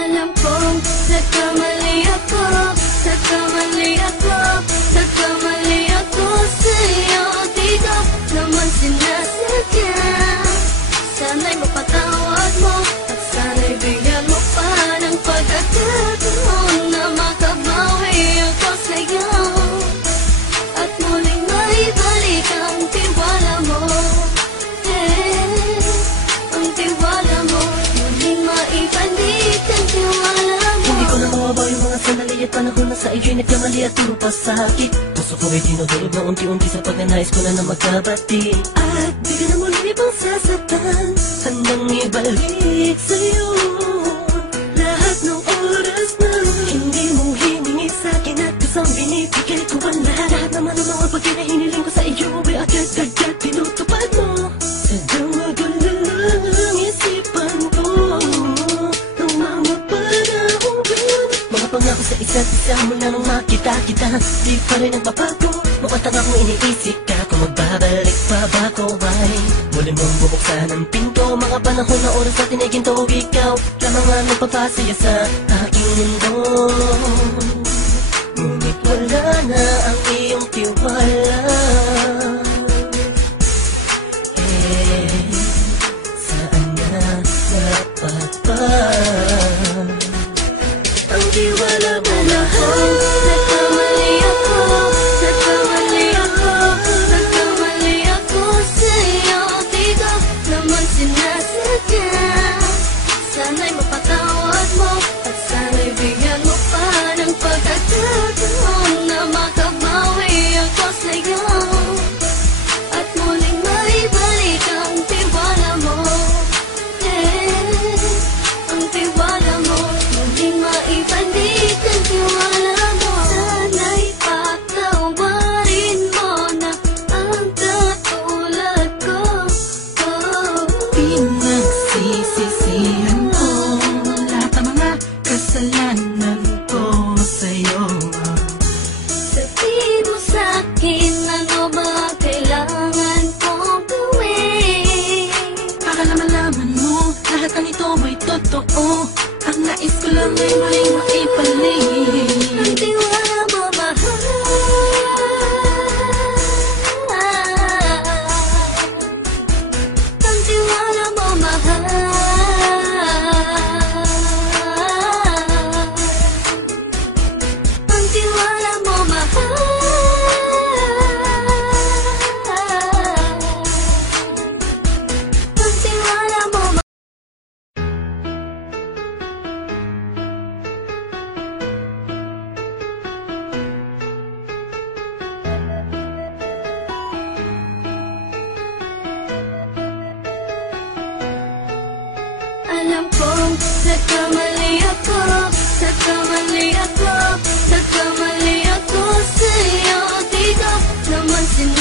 Alam kong nagkamali ako, nagkamali ako, nagkamali ako sa'yo. Di ko naman sinasadya. Sana'y mapatawad mo at sana'y bigyan mo pa ng pagkakataon na makabawi ako sa'yo at muling maibalik ang tiwala mo. Ang tiwala mo, muling maibalik ang tiwala mo. Hindi ko na mawabaw yung mga sandali at panahon na sa iyo'y nagkamali at puro pasakit. Puso ko ay dinudulog na unti-unti sa pagnanais ko na magkabati. At di ka na muling ibang sasaktan, handang ibalik sa'yo lahat ng oras na hindi mo hiningi sa'kin at kusang binibigay ko ang lahat. Naman ang mga bagay na hiniling ko sa iyo ay agad-agad tinutupad mo. Sadyang magulo lang ang isipan ko ng mga panahon. Mga pangako sa isa't isa mula nung makita kita, di pa rin nagbabago. Mukhang akong iniisip ka kung magbabalik pa ba ko ay muli mong bubuksan ang pinto. Mga panahon na oras natin ay ginto, ikaw lamang ang nagpapasaya sa aking mundo. Ngunit wala na ang iyong tiwala. Saan na dapat ba ang tiwala mo mahal? Nagkamali ako, nagkamali ako, nagkamali ako sa'yo. Di ko naman sinasadya. Sana'y mapatawad mo at sana'y bigyan mo pa ng pagkakataon na makabawi ako sa'yo at muling maibalik ang tiwala mo. Ang tiwala mo, muling maibalik ang tiwala mo. Sana'y patawarin mo na ang katulad ko. Pinagsisisihan ko lahat ng mga kasalanan ko sa'yo. Sabihin mo sa'kin ano ba kailangan kong gawin. Para malaman mo lahat ng ito ay totoo. Ang nais ko lang ay muling maibalik Ang tiwala mo mahal. Ang tiwala mo mahal. Ang tiwala mo mahal. Ang tiwala mo mahal. Alam kong nagkamali ako, nagkamali ako, nagkamali ako sa'yo. Di ko naman sinasadya.